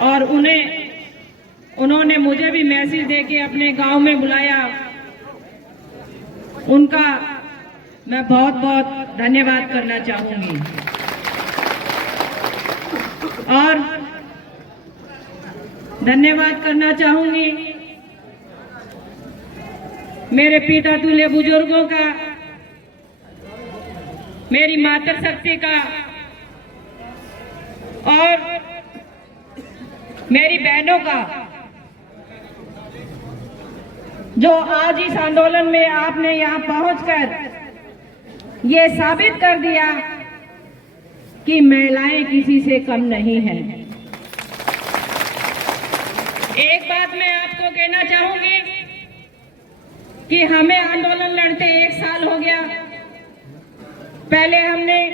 और उन्होंने मुझे भी मैसेज देके अपने गांव में बुलाया। उनका मैं बहुत बहुत धन्यवाद करना चाहूंगी। और धन्यवाद करना चाहूंगी मेरे पिता तुल्य बुजुर्गों का, मेरी मातृशक्ति का और मेरी बहनों का, जो आज इस आंदोलन में आपने यहाँ पहुंचकर ये साबित कर दिया कि महिलाएं किसी से कम नहीं हैं। एक बात मैं आपको कहना चाहूंगी कि हमें आंदोलन लड़ते 1 साल हो गया। पहले हमने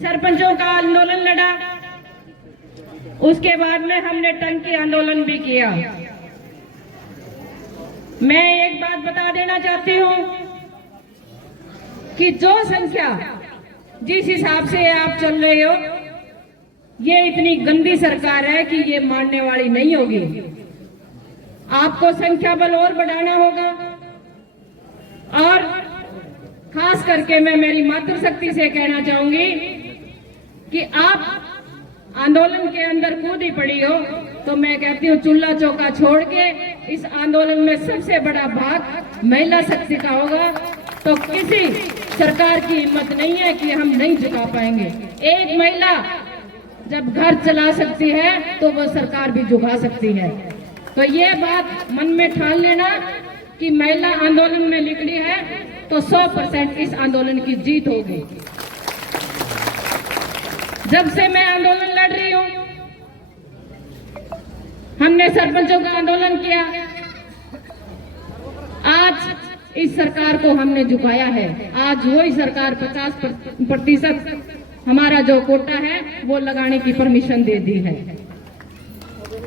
सरपंचों का आंदोलन लड़ा, उसके बाद में हमने टंकी आंदोलन भी किया। मैं एक बात बता देना चाहती हूं कि जो संख्या जिस हिसाब से आप चल रहे हो, ये इतनी गंदी सरकार है कि ये मानने वाली नहीं होगी। आपको संख्या बल और बढ़ाना होगा। और खास करके मैं मेरी मातृशक्ति से कहना चाहूंगी कि आप आंदोलन के अंदर कूद ही पड़ी हो, तो मैं कहती हूँ चूल्हा चौका छोड़ के इस आंदोलन में सबसे बड़ा भाग महिला शक्ति का होगा। तो किसी सरकार की हिम्मत नहीं है कि हम नहीं झुका पाएंगे। एक महिला जब घर चला सकती है तो वो सरकार भी झुका सकती है। तो ये बात मन में ठान लेना कि महिला आंदोलन में निकली है तो 100% इस आंदोलन की जीत होगी। जब से मैं आंदोलन लड़ रही हूं, हमने सरपंचों का आंदोलन किया, आज इस सरकार को हमने झुकाया है। आज वही सरकार 50% हमारा जो कोटा है वो लगाने की परमिशन दे दी है।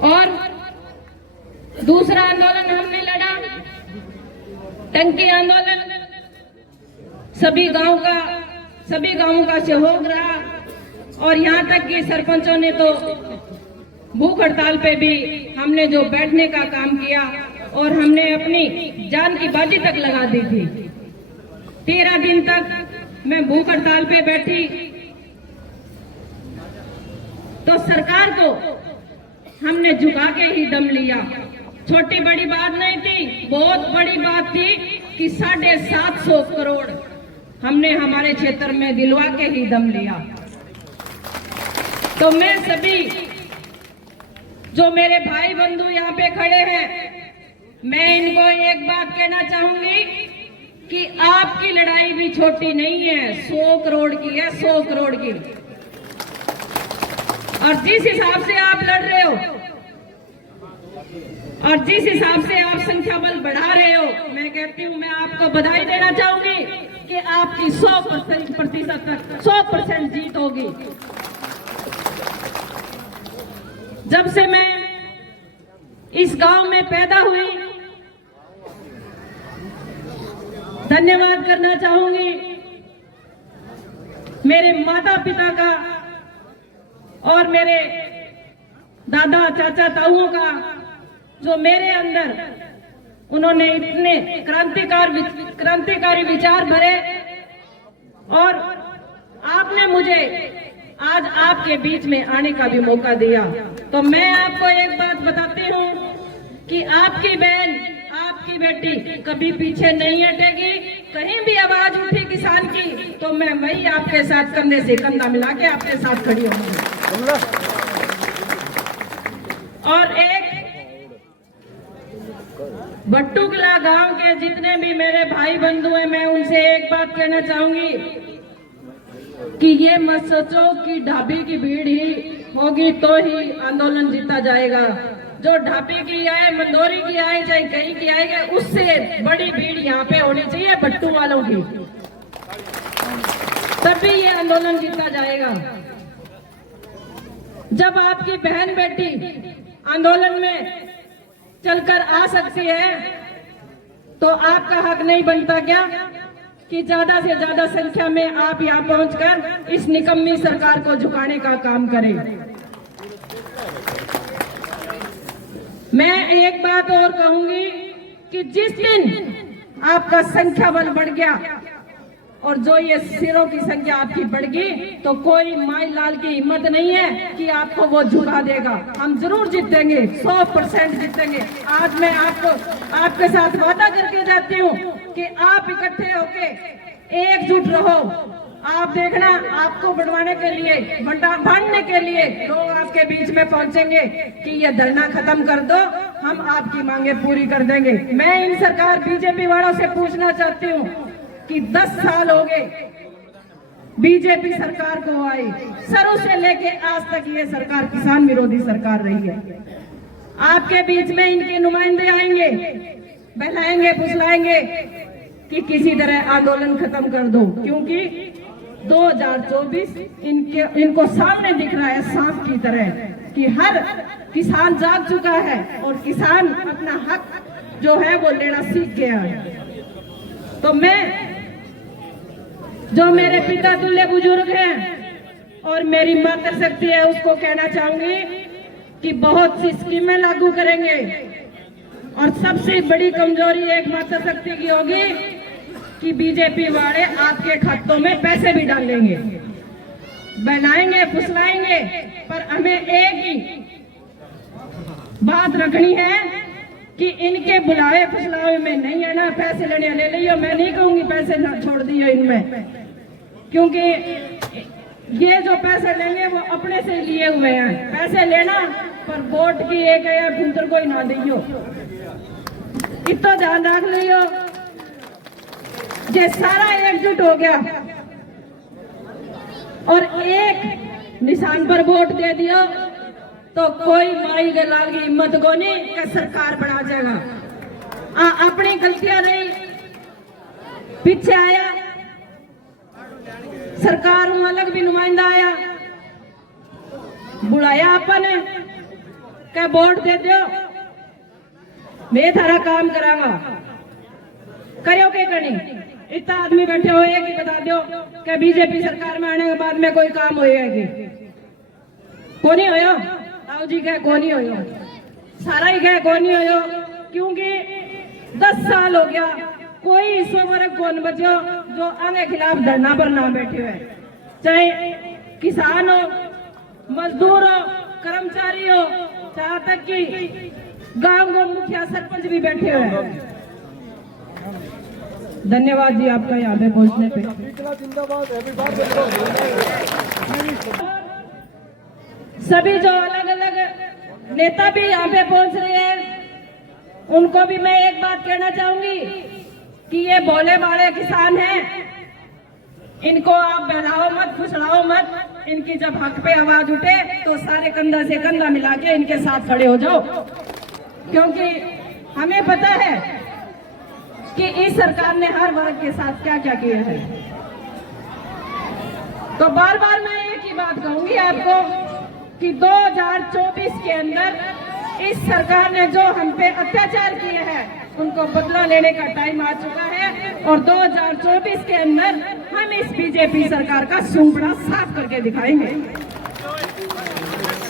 और दूसरा आंदोलन हमने लड़ा, टंकी आंदोलन। सभी गांवों का सहयोग रहा और यहाँ तक कि सरपंचों ने तो भूख हड़ताल पे भी हमने जो बैठने का काम किया और हमने अपनी जान की बाजी तक लगा दी थी। 13 दिन तक मैं भूख हड़ताल पे बैठी। तो सरकार को हमने झुका के ही दम लिया। छोटी बड़ी बात नहीं थी, बहुत बड़ी बात थी कि 750 करोड़ हमने हमारे क्षेत्र में दिलवा के ही दम लिया। तो मैं सभी जो मेरे भाई बंधु यहाँ पे खड़े हैं, मैं इनको एक बात कहना चाहूंगी कि आपकी लड़ाई भी छोटी नहीं है, 100 करोड़ की है, 100 करोड़ की। और जिस हिसाब से आप लड़ रहे हो और जिस हिसाब से आप संख्या बल बढ़ा रहे हो, मैं कहती हूं मैं आपको बधाई देना चाहूंगी कि आपकी 100% जीत होगी। जब से मैं इस गांव में पैदा हुई, धन्यवाद करना चाहूंगी मेरे माता पिता का और मेरे दादा चाचा ताऊओं का, जो मेरे अंदर उन्होंने इतने क्रांतिकारी विचार भरे और आपने मुझे आज आपके बीच में आने का भी मौका दिया। तो मैं आपको एक बात बताती हूँ कि आपकी बहन, आपकी बेटी कभी पीछे नहीं हटेगी। कहीं भी आवाज उठी किसान की तो मैं वही आपके साथ कंधे से कंधा मिला के आपके साथ खड़ी होंगी। और एक भट्टूकला गांव के जितने भी मेरे भाई बंधु हैं, मैं उनसे एक बात कहना चाहूंगी कि ये मत सोचो कि ढाबी की भीड़ ही होगी तो ही आंदोलन जीता जाएगा। जो ढाबी की आए, मंदोरी की आए, चाहे कहीं की आएगा, उससे बड़ी भीड़ यहाँ पे होनी चाहिए भट्टू वालों की, तभी ये आंदोलन जीता जाएगा। जब आपकी बहन बेटी आंदोलन में चलकर आ सकती है तो आपका हक नहीं बनता क्या कि ज्यादा से ज्यादा संख्या में आप यहाँ पहुंचकर इस निकम्मी सरकार को झुकाने का काम करें। मैं एक बात और कहूंगी कि जिस दिन आपका संख्या बल बढ़ गया और जो ये सिरों की संख्या आपकी बढ़ गई, तो कोई माई लाल की हिम्मत नहीं है कि आपको वो झुका देगा। हम जरूर जीतेंगे, 100% जीतेंगे। आज मैं आपके साथ वादा करके जाती हूँ कि आप इकट्ठे होके एकजुट रहो। आप देखना, आपको बढ़वाने के लिए, बांटने के लिए लोग आपके बीच में पहुंचेंगे कि ये धरना खत्म कर दो, हम आपकी मांगे पूरी कर देंगे। मैं इन सरकार बीजेपी वालों से पूछना चाहती हूँ कि 10 साल हो गए बीजेपी सरकार को आई, शुरू से लेके आज तक ये सरकार किसान विरोधी सरकार रही है। आपके बीच में इनके नुमाइंदे आएंगे, बहलाएंगे, फुसलाएंगे कि किसी तरह आंदोलन खत्म कर दो, क्योंकि 2024 इनको सामने दिख रहा है सांप की तरह कि हर किसान जाग चुका है और किसान अपना हक जो है वो लेना सीख गया है। तो मैं, जो मेरे पिता तुल्य बुजुर्ग हैं और मेरी मातृशक्ति है, उसको कहना चाहूंगी कि बहुत सी स्कीमें लागू करेंगे और सबसे बड़ी कमजोरी एक मातृशक्ति की होगी कि बीजेपी वाले आपके खातों में पैसे भी डालेंगे, बनाएंगे, फुसलाएंगे। पर हमें एक ही बात रखनी है कि इनके बुलावे फुसलावे में नहीं है ना, पैसे लेने ले लियो। मैं नहीं कहूंगी पैसे ना छोड़ दियो इनमें, क्योंकि ये जो पैसे लेंगे वो अपने से लिए हुए हैं। पैसे लेना पर वोट की एक फुंतर को ही ना दियो, इतना ध्यान रख लियो। ये सारा एकजुट हो गया और एक निशान पर वोट दे दियो तो कोई माई लाल की हिम्मत को नहीं कि सरकार बना जाएगा। अपनी गलतियां नहीं, पीछे आया सरकार में अलग भी नुमाइंदा आया, बुलाया अपने क्या वोट दे दो, मैं थारा काम करांगा, करो के करनी। इतना आदमी बैठे हो, एक ही बता दो कि बीजेपी सरकार में आने के बाद में कोई काम होएगा कि को नहीं होयो? राव जी कहे को नहीं होयो, सारा ही कहे को नहीं होयो, क्योंकि 10 साल हो गया कोई इस वर्ग कौन बचो जो आगे खिलाफ धरना पर ना बैठे हुए, चाहे किसान हो, मजदूर हो, कर्मचारी हो, जहाँ तक कि गांव को मुखिया सरपंच भी बैठे हुए हैं। धन्यवाद जी आपका यहाँ पे पहुँचने पे। सभी जो अलग अलग नेता भी यहाँ पे पहुँच रहे हैं, उनको भी मैं एक बात कहना चाहूंगी कि ये भोले भाले किसान हैं, इनको आप बहलाओ मत, फुसलाओ मत। इनकी जब हक पे आवाज उठे तो सारे कंधा से कंधा मिला के इनके साथ खड़े हो जाओ, क्योंकि हमें पता है कि इस सरकार ने हर वर्ग के साथ क्या क्या किया है। तो बार बार मैं एक ही बात कहूंगी आपको कि 2024 के अंदर इस सरकार ने जो हम पे अत्याचार किए हैं उनको बदला लेने का टाइम आ चुका है और 2024 के अंदर हम इस बीजेपी सरकार का सूंपड़ा साफ करके दिखाएंगे।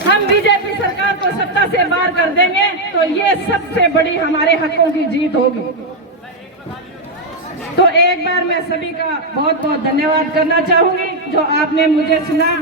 हम बीजेपी सरकार को सत्ता से बाहर कर देंगे तो ये सबसे बड़ी हमारे हकों की जीत होगी। तो एक बार मैं सभी का बहुत बहुत धन्यवाद करना चाहूंगी जो आपने मुझे सुना।